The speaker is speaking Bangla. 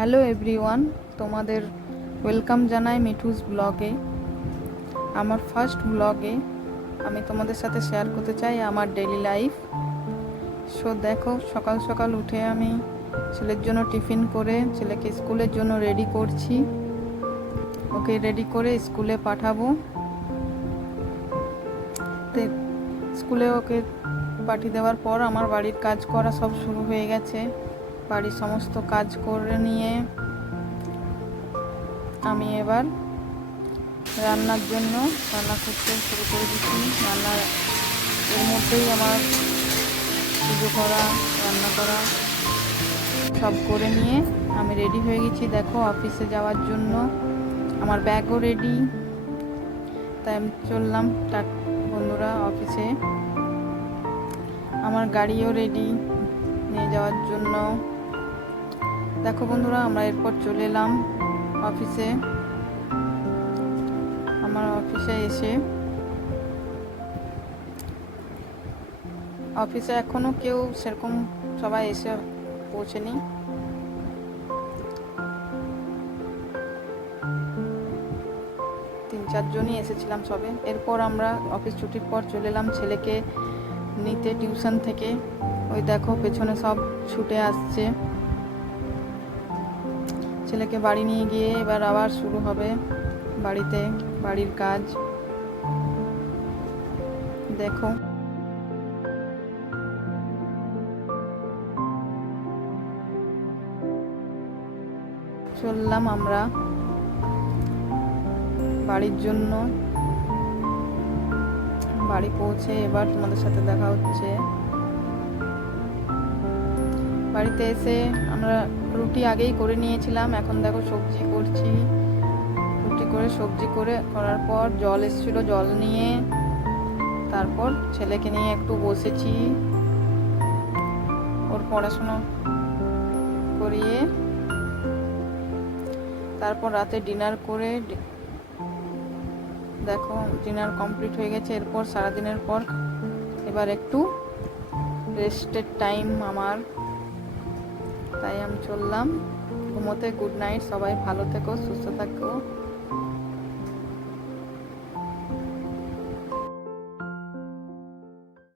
হ্যালো এভরিওয়ান, তোমাদের ওয়েলকাম জানাই মিঠুস ব্লগে। আমার ফার্স্ট ব্লগে আমি তোমাদের সাথে শেয়ার করতে চাই আমার ডেইলি লাইফ। সো দেখো, সকাল সকাল উঠে আমি ছেলের জন্য টিফিন করে ছেলেকে স্কুলের জন্য রেডি করছি। ওকে রেডি করে স্কুলে পাঠাবো। স্কুলে ওকে পাঠিয়ে দেওয়ার পর আমার বাড়ির কাজ করা সব শুরু হয়ে গেছে। বাড়ির সমস্ত কাজ করে নিয়ে আমি এবার রান্নার জন্য রান্না করতে শুরু করে দিচ্ছি। রান্নার এর মধ্যেই আমার পুজো করা, রান্না করা সব করে নিয়ে আমি রেডি হয়ে গেছি। দেখো, অফিসে যাওয়ার জন্য আমার ব্যাগও রেডি। তাই আমি চললাম বন্ধুরা অফিসে। আমার গাড়িও রেডি নিয়ে যাওয়ার জন্য। দেখো বন্ধুরা, আমরা এরপর চলে এলাম অফিসে। আমার অফিসে এসে অফিসে এখনো কেউ সেরকম সবাই এসে পৌঁছেনি। তিন চারজনই এসেছিলাম সবে। এরপর আমরা অফিস ছুটির পর চলে এলাম ছেলেকে নিতে টিউশন থেকে। ওই দেখো পেছনে সব ছুটে আসছে। ছেলেকে বাড়ি নিয়ে গিয়ে এবার আবার শুরু হবে বাড়ির কাজ। দেখো, চললাম আমরা বাড়ির জন্য। বাড়ি পৌঁছে এবার তোমাদের সাথে দেখা হচ্ছে। বাড়িতে এসে আমরা রুটি আগেই করে নিয়েছিলাম। এখন দেখো সবজি করছি। রুটি করে সবজি করার পর জল এসেছিল, জল নিয়ে তারপর ছেলেকে নিয়ে একটু বসেছি। ওর পড়াশোনা করিয়ে তারপর রাতে ডিনার করে, দেখো ডিনার কমপ্লিট হয়ে গেছে। এরপর সারাদিনের পর এবার একটু রেস্টের টাইম আমার। তাই আমি চললাম ঘুমোতে। গুড নাইট, সবাই ভালো থেকো, সুস্থ থাকো।